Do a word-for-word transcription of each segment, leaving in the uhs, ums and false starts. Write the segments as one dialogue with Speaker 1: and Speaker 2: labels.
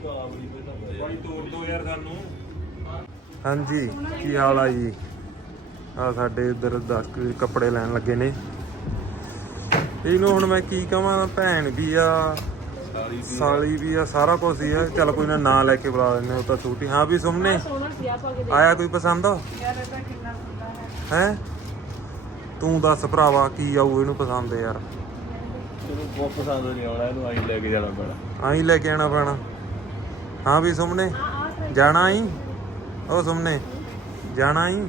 Speaker 1: ਬਾਈ ਤੋੜ ਦੋ ਯਾਰ ਸਾਨੂੰ।
Speaker 2: ਹਾਂਜੀ ਕੀ ਹਾਲ ਆ ਜੀ? ਆ ਸਾਡੇ ਇੱਧਰ ਦਸ ਕੱਪੜੇ ਲੈਣ ਲੱਗੇ ਨੇ। ਇਹਨੂੰ ਹੁਣ ਮੈਂ ਕੀ ਕਹਾਂ, ਭੈਣ ਵੀ ਆ ਸਾਲੀ ਵੀ ਆ, ਸਾਰਾ ਕੁਝ ਹੀ ਆ। ਚੱਲ ਕੋਈ ਨਾ ਨਾਂ ਲੈ ਕੇ ਬੁਲਾ ਲੈਂਦੇ, ਉਹ ਤਾਂ ਛੋਟੀ। ਹਾਂ ਵੀ ਸੁਣਨੇ ਆਇਆ ਕੋਈ ਪਸੰਦ ਆ ਹੈ? ਤੂੰ ਦੱਸ ਭਰਾਵਾ ਕੀ ਆਊ ਇਹਨੂੰ ਪਸੰਦ ਯਾਰ?
Speaker 1: ਤੈਨੂੰ ਬਹੁਤ ਪਸੰਦ ਨਹੀਂ ਆਉਣਾ, ਇਹਨੂੰ ਆਈ ਲੈ ਕੇ ਜਾਣਾ ਪੈਣਾ।
Speaker 2: ਆਈ ਲੈ ਕੇ ਆਉਣਾ ਪੈਣਾ। ਹਾਂ ਵੀ ਸੁਣਨੇ ਜਾਣਾ ਹੀ, ਉਹ ਸੁਣਨੇ ਜਾਣਾ ਹੀ।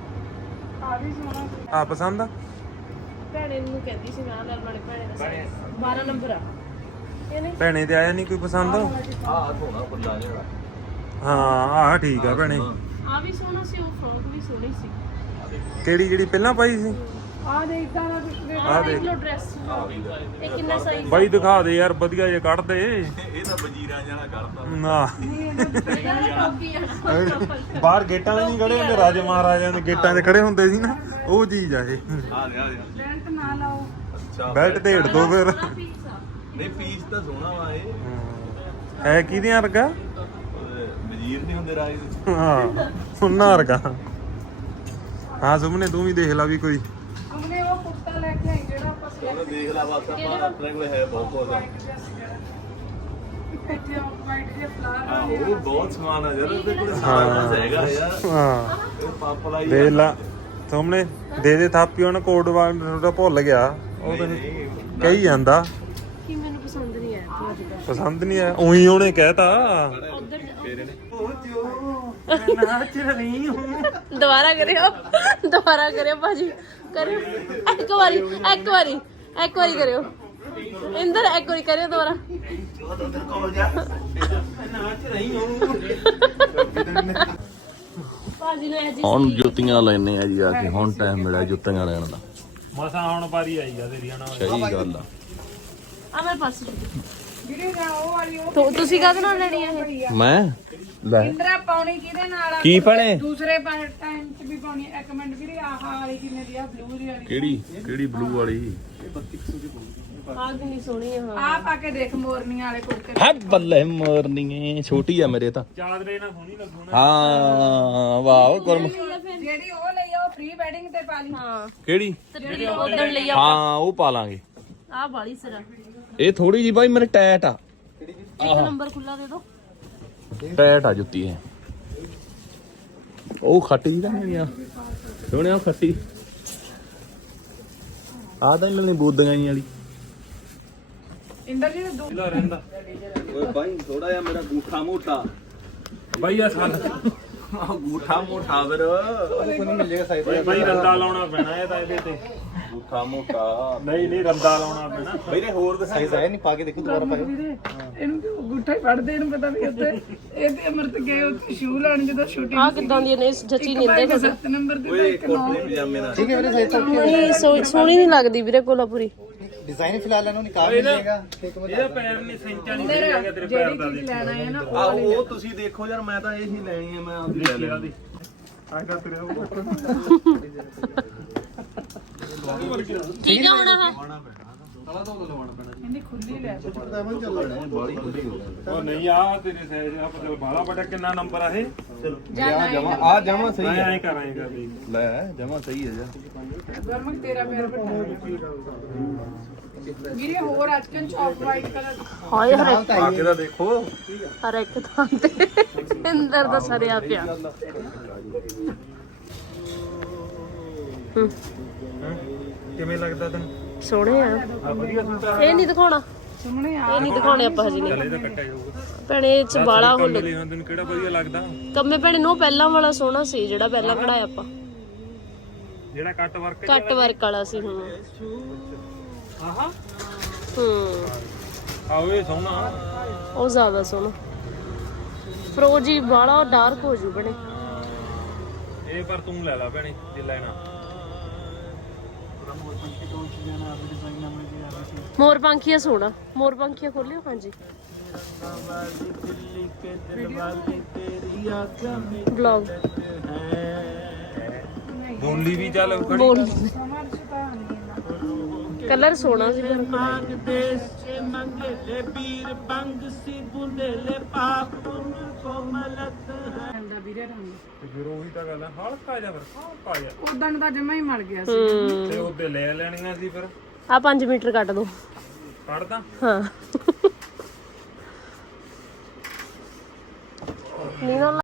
Speaker 2: ਆ ਪਸੰਦ ਆ
Speaker 3: ਭੈਣੇ ਨੂੰ ਕਹਿੰਦੀ ਸੀ ਨਾ ਲੈ ਵਾਲੇ ਭੈਣੇ ਦਾ ਬਾਰਾਂ ਨੰਬਰ ਆ ਇਹਨੇ।
Speaker 2: ਭੈਣੇ ਤੇ ਆਇਆ ਨਹੀਂ ਕੋਈ ਪਸੰਦ?
Speaker 1: ਆਹ ਸੋਹਣਾ ਫੁੱਲਾ ਜਿਹੜਾ।
Speaker 2: ਹਾਂ ਆਹ ਠੀਕ ਆ ਭੈਣੇ।
Speaker 3: ਆ ਵੀ ਸੋਹਣਾ ਸੀ, ਉਹ ਫਰੋਕ ਵੀ ਸੋਹਣੀ ਸੀ।
Speaker 2: ਕਿਹੜੀ ਜਿਹੜੀ ਪਹਿਲਾਂ ਪਾਈ ਸੀ?
Speaker 3: ਆ ਦੇ ਇਦਾਂ ਦਾ
Speaker 2: ਆ ਦੇਖ
Speaker 3: ਲੋ ਡਰੈਸ। ਇਹ ਕਿੰਨਾ ਸਾਈਜ਼
Speaker 2: ਬਾਈ ਦਿਖਾ ਦੇ ਯਾਰ, ਵਧੀਆ ਜੇ ਕੱਢ ਦੇ।
Speaker 1: ਇਹ ਤਾਂ ਵਜ਼ੀਰਾਂ ਜਾਣਾ ਕਰਦਾ
Speaker 2: ਨਾ
Speaker 3: ਟੋਪੀ ਆ।
Speaker 2: ਬਾਹਰ ਗੇਟਾਂ 'ਤੇ ਨਹੀਂ ਖੜੇ ਹੁੰਦੇ, ਰਾਜੇ ਮਹਾਰਾਜਿਆਂ ਦੇ ਗੇਟਾਂ 'ਤੇ ਖੜੇ ਹੁੰਦੇ ਸੀ ਨਾ, ਉਹ ਚੀਜ਼ ਆ ਇਹ।
Speaker 1: ਆ ਦੇ ਆ ਦੇ
Speaker 3: ਬੈਲਟ ਨਾ ਲਾਓ।
Speaker 1: ਅੱਛਾ
Speaker 2: ਬੈਲਟ ਢੇੜ ਦੋ ਫਿਰ।
Speaker 3: ਪੀਸ ਆ।
Speaker 1: ਨਹੀਂ ਪੀਸ ਤਾਂ ਸੋਹਣਾ ਵਾ ਇਹ।
Speaker 2: ਹੈ ਕਿਹਦੀਆਂ ਵਰਗਾ?
Speaker 1: ਵਜ਼ੀਰ ਨਹੀਂ ਹੁੰਦੇ ਰਾਜ ਦੇ।
Speaker 2: ਹਾਂ ਉਹਨਾਂ ਵਰਗਾ। ਹਾਂ ਸੁਮਨੇ ਤੂੰ ਵੀ ਦੇਖ ਲਾ ਵੀ ਕੋਈ।
Speaker 3: ਉਹਨੇ ਉਹ ਕੁੱਤਾ ਲੈ ਕੇ ਆਈ ਜਿਹੜਾ ਆਪਾਂ
Speaker 1: ਉਹਨੇ ਦੇਖ ਲਾ ਬਸ, ਆਪਾਂ ਆਪਣੇ ਕੋਲ ਹੈ ਬਹੁਤ ਕੁਝ।
Speaker 3: ਇੱਥੇ ਆਫ ਵਾਈਟ ਦੇ ਫਲਾਵਰ
Speaker 1: ਹਾਂ ਉਹ ਬਹੁਤ ਸਮਾਨ ਆ ਯਾਰ, ਉਹਦੇ ਕੋਲ ਸਾਰਾ ਕੁਝ ਹੈਗਾ ਯਾਰ।
Speaker 2: ਹਾਂ
Speaker 1: ਇਹ ਪੰਪ ਲਾਈ
Speaker 2: ਦੇਖ ਲਾ ਸਾਹਮਣੇ ਦੇ ਦੇ ਥਾਪੀ। ਉਹਨੇ ਕੋਡ ਵਾਰਡ ਪਭੁੱਲ ਗਿਆ, ਉਹ ਤੈਨੂੰ ਕਹੀ ਜਾਂਦਾ।
Speaker 3: ਕੀ ਮੈਨੂੰ ਪਸੰਦ ਨਹੀਂ ਆਇਆ ਤੁਹਾਡੇ ਦਾ।
Speaker 2: ਪਸੰਦ ਨਹੀਂ ਆਇਆ, ਉਹੀ ਉਹਨੇ ਕਹਿਤਾ।
Speaker 3: ਉਧਰ
Speaker 1: ਤੇਰੇ ਨੇ
Speaker 3: ਦੁਬਾਰਾ ਕਰਿਓ, ਦੁਬਾਰਾ ਕਰਿਓ ਭਾਜੀ, ਕਰਿਓ ਇੱਕ ਵਾਰੀ, ਇੱਕ ਵਾਰੀ, ਇੱਕ ਵਾਰੀ ਕਰਿਓ ਇੰਦਰ, ਇੱਕ ਵਾਰੀ ਕਰਿਓ ਦੁਬਾਰਾ। ਭਾਜੀ ਨੇ ਅੱਜ
Speaker 1: ਹੁਣ ਜੁੱਤੀਆਂ ਲੈਣੇ ਆ ਜੀ ਆ ਕੇ। ਹੁਣ ਟਾਈਮ ਮਿਲਿਆ ਜੁੱਤੀਆਂ ਲੈਣ ਦਾ।
Speaker 2: ਮਸਾਂ ਹੁਣ ਵਾਰੀ ਆਈ ਆ ਤੇਰੀ ਹਨਾ।
Speaker 1: ਸਹੀ ਗੱਲ ਆ।
Speaker 3: ਆ ਮੇਰੇ ਪਾਸ ਵੀਰੇ ਨਾ ਉਹ ਵਾਲੀ ਉਹ ਤੁਸੀਂ ਕਾਹਦੇ ਨਾਲ ਲੈਣੀ ਆ ਇਹ?
Speaker 1: ਮੈਂ ਲੈ
Speaker 3: ਇੰਦਰਾ ਪਾਉਣੀ ਕਿਹਦੇ ਨਾਲ ਆ?
Speaker 1: ਕੀ ਪਣੇ?
Speaker 3: ਦੂਸਰੇ ਟਾਈਮ ਚ ਵੀ ਪਾਉਣੀ। ਇੱਕ ਮਿੰਟ ਵੀਰੇ ਆਹ ਵਾਲੀ ਕਿੰਨੇ ਦੀ ਆ? ਬਲੂ ਦੀ ਵਾਲੀ।
Speaker 1: ਕਿਹੜੀ ਕਿਹੜੀ ਬਲੂ ਵਾਲੀ?
Speaker 3: ਆਹ ਕਿੰਨੀ ਸੋਹਣੀ ਆ। ਆ ਪਾ ਕੇ ਦੇਖ ਮੋਰਨੀਆਂ ਵਾਲੇ ਕੁੜਤੇ।
Speaker 1: ਹੈ ਬੱਲੇ ਮੋਰਨੀ ਛੋਟੀ ਆ ਮੇਰੇ ਤਾਂ।
Speaker 2: ਚਾਦਰੇ ਨਾਲ ਸੋਹਣੀ ਲੱਗੂ ਨਾ।
Speaker 1: ਹਾਂ ਵਾਹ ਗੁਰਮ।
Speaker 3: ਜਿਹੜੀ ਉਹ ਲਈ ਆ ਉਹ ਪ੍ਰੀ ਵੈਡਿੰਗ ਤੇ ਪਾ ਲਈ। ਹਾਂ
Speaker 1: ਕਿਹੜੀ?
Speaker 3: ਜਿਹੜੀ ਉਧਰ ਲਈ ਆ।
Speaker 1: ਹਾਂ ਉਹ ਪਾ ਲਾਂਗੇ।
Speaker 3: ਆਹ ਬਾਲੀ ਸਿਰਾ।
Speaker 1: ਇਹ ਥੋੜੀ ਜੀ ਬਾਈ ਮੇਰੇ ਟੈਟ ਆ।
Speaker 3: ਇੱਕ ਨੰਬਰ ਖੁੱਲਾ ਦੇ ਦੋ।
Speaker 1: ਟੈਟ ਆ ਜੁੱਤੀ ਇਹ। ਉਹ ਖੱਟੀ ਜੀ ਤਾਂ ਨਹੀਂ ਆ ਸੋਹਣਿਆ ਖੱਟੀ। ਆ ਤਾਂ ਇਹਨਾਂ ਨੇ ਬੂਦੀਆਂ ਜੀ ਵਾਲੀ।
Speaker 3: ਇੰਦਰ ਜੀ ਦੋ
Speaker 2: ਰਹਿੰਦਾ
Speaker 1: ਓਏ ਬਾਈ ਥੋੜਾ ਜਿਹਾ ਮੇਰਾ ਗੂਠਾ ਮੋਟਾ।
Speaker 2: ਬਾਈ ਆ ਸਾਲ
Speaker 1: ਆ ਗੂਠਾ ਮੋਟਾ ਫਿਰ
Speaker 2: ਬਾਈ ਰੰਦਾ ਲਾਉਣਾ ਪੈਣਾ ਇਹ ਤਾਂ ਇਹਦੇ ਤੇ।
Speaker 1: ਗੂਠਾ ਮੋਟਾ
Speaker 2: ਨਹੀਂ ਨਹੀਂ ਰੰਦਾ ਲਾਉਣਾ ਪੈਣਾ।
Speaker 1: ਬਈ ਨੇ ਹੋਰ ਦਿਖਾਈ
Speaker 4: ਸਾਈਜ਼ ਹੈ ਨਹੀਂ, ਪਾ ਕੇ ਦੇਖੋ ਦੁਬਾਰਾ ਪਾ ਕੇ।
Speaker 3: ਇਹਨੂੰ ਤੇ ਗੁੱਠਾ ਹੀ ਫੜਦੇ, ਇਹਨੂੰ ਪਤਾ ਵੀ ਉੱਤੇ ਇਹ ਤੇ ਅਮਰਤ ਗਏ ਉੱਥੇ ਸ਼ੂ ਲਾਣ ਜਦੋਂ ਸ਼ੂਟਿੰਗ। ਆ ਕਿਦਾਂ ਦੀ ਨੇ ਜੱਚੀ ਨਿੰਦੇ ਕਿਸੇ ਸੱਤ ਨੰਬਰ ਦੀ।
Speaker 1: ਓਏ ਕੋਟਲੇ ਪਜਾਮੇ ਨਾਲ।
Speaker 4: ठीक है मेरे साइज तक
Speaker 3: ਨਹੀਂ ਸੋਹਣੀ ਨਹੀਂ ਲੱਗਦੀ ਵੀਰੇ ਕੋਲਾਪੁਰੀ।
Speaker 4: डिजाइन फिलहाल इन्होंने निकाल नहीं देगा। ठीक है
Speaker 2: ਇਹਦਾ ਪੈਰ ਨਹੀਂ ਸੈਂਚਾ ਨਹੀਂ ਲੱਗਿਆ ਤੇਰੇ ਪੈਰ ਦਾ। ਦੇਖ
Speaker 3: ਲੈਣਾ ਹੈ ਨਾ
Speaker 1: ਆ ਉਹ ਤੁਸੀਂ ਦੇਖੋ ਯਾਰ, ਮੈਂ ਤਾਂ ਇਹ ਹੀ ਲੈਣੀ ਆ। ਮੈਂ ਆਪਦੀ ਲੈ ਲੈਣੀ।
Speaker 2: ਆਗਾ ਤੇਰੇ
Speaker 3: ਠੀਕ ਆ ਹੁਣ ਆਹ
Speaker 4: ਇਹਨੇ ਖੁੱਲੀ ਲੈ
Speaker 1: ਬਾੜੀ ਖੁੱਲੀ ਹੋ
Speaker 2: ਉਹ ਨਹੀਂ ਆ ਤੇਰੇ ਸਾਈਜ਼ ਆ ਪਤਾ ਬਾਲਾ ਬੜਾ। ਕਿੰਨਾ ਨੰਬਰ ਆ ਇਹ?
Speaker 1: ਆ ਜਮਾ ਆ ਜਮਾ ਸਹੀ
Speaker 2: ਮੈਂ
Speaker 1: ਹੈ।
Speaker 2: ਐਂ ਕਰਾਂਗਾ ਵੀ
Speaker 1: ਲੈ ਜਮਾ ਸਹੀ ਹੈ ਜਾ।
Speaker 3: ਗਰਮਕ ਤੇਰਾ ਪੈਰ ਵੱਡਾ ਵੀਰੇ। ਹੋਰ ਅਚਕਨ ਚੌਕ ਵਾਈਟ ਕਲਰ। ਹਾਏ ਹਰੇ
Speaker 1: ਆ ਕੇ ਤਾਂ ਦੇਖੋ।
Speaker 3: ਹਰ ਇੱਕ ਥਾਂ ਤੇ ਇੰਦਰ ਦਾ ਸਰਿਆ ਪਿਆ।
Speaker 2: ਕਿਵੇਂ ਲੱਗਦਾ ਤੈਨੂੰ?
Speaker 3: ਸੋਹਣੇ ਆ।
Speaker 2: ਆ ਵਧੀਆ ਸੂਟ ਆ।
Speaker 3: ਇਹ ਨਹੀਂ ਦਿਖਾਉਣਾ,
Speaker 2: ਸੋਹਣੇ
Speaker 3: ਇਹ ਨਹੀਂ ਦਿਖਾਉਣੇ ਆਪਾਂ ਹਜੇ ਨਹੀਂ।
Speaker 2: ਇਹਦਾ ਕੱਟਿਆ ਜਾਊਗਾ
Speaker 3: ਭੈਣੇ ਇਹ ਚ ਬਾਲਾ ਹੋ
Speaker 2: ਕੰਮੇ ਲਈ ਹੁਣ ਤੈਨੂੰ ਕਿਹੜਾ ਵਧੀਆ ਲੱਗਦਾ?
Speaker 3: ਕੰਮੇ ਭੈਣੇ ਨੂੰ ਪਹਿਲਾਂ ਵਾਲਾ ਸੋਹਣਾ ਸੀ ਜਿਹੜਾ ਪਹਿਲਾਂ ਕਢਾਇਆ ਆਪਾਂ।
Speaker 2: ਜਿਹੜਾ ਕੱਟ ਵਰਕ
Speaker 3: ਕੱਟ ਵਰਕ ਵਾਲਾ ਸੀ। ਹੁਣ
Speaker 2: ਆਹਾ
Speaker 3: ਹੂੰ
Speaker 2: ਆਓ ਇਹ ਸੋਹਣਾ।
Speaker 3: ਉਹ ਜ਼ਿਆਦਾ ਸੋਹਣਾ। ਫਰੋਜੀ ਬਾਲਾ ਡਾਰਕ ਹੋ ਜੂ ਬਣੇ।
Speaker 2: ਇਹ ਪਰ ਤੂੰ ਲੈ ਲੈ ਭੈਣੇ ਜੇ ਲੈਣਾ।
Speaker 3: ਮੋਰ ਪੰਖੀਆ ਸੋਹਣਾ। ਮੋਰ ਪੰਖੀਆ ਖੋਲਿਓ। ਹਾਂਜੀ ਵਲੌਗ
Speaker 2: ਬੋਲੀ ਵੀ ਚੱਲ ਖੜੀ।
Speaker 3: ਬੋਲ ਕਲਰ ਸੋਹਣਾ ਸੀ ਪਰ
Speaker 2: ਤੇ ਫਿਰ ਉਹੀ ਤਾਂ ਗੱਲ ਹੈ ਹਲਕਾ ਜਿਹਾ ਫਿਰ ਹਲਕਾ ਜਿਹਾ
Speaker 5: ਉਦਾਂ ਨੂੰ ਤਾਂ ਜਮਾ ਹੀ ਮਲ ਗਿਆ ਸੀ
Speaker 3: ਹੂੰ
Speaker 2: ਤੇ ਉਹਦੇ ਲੈ ਲੈਣੀਆਂ ਸੀ ਫਿਰ
Speaker 3: ਆ ਪੰਜ ਮੀਟਰ ਕੱਟ ਦੋ
Speaker 2: ਕੱਢਦਾ
Speaker 3: ਹਾਂ ਨੀਨੋ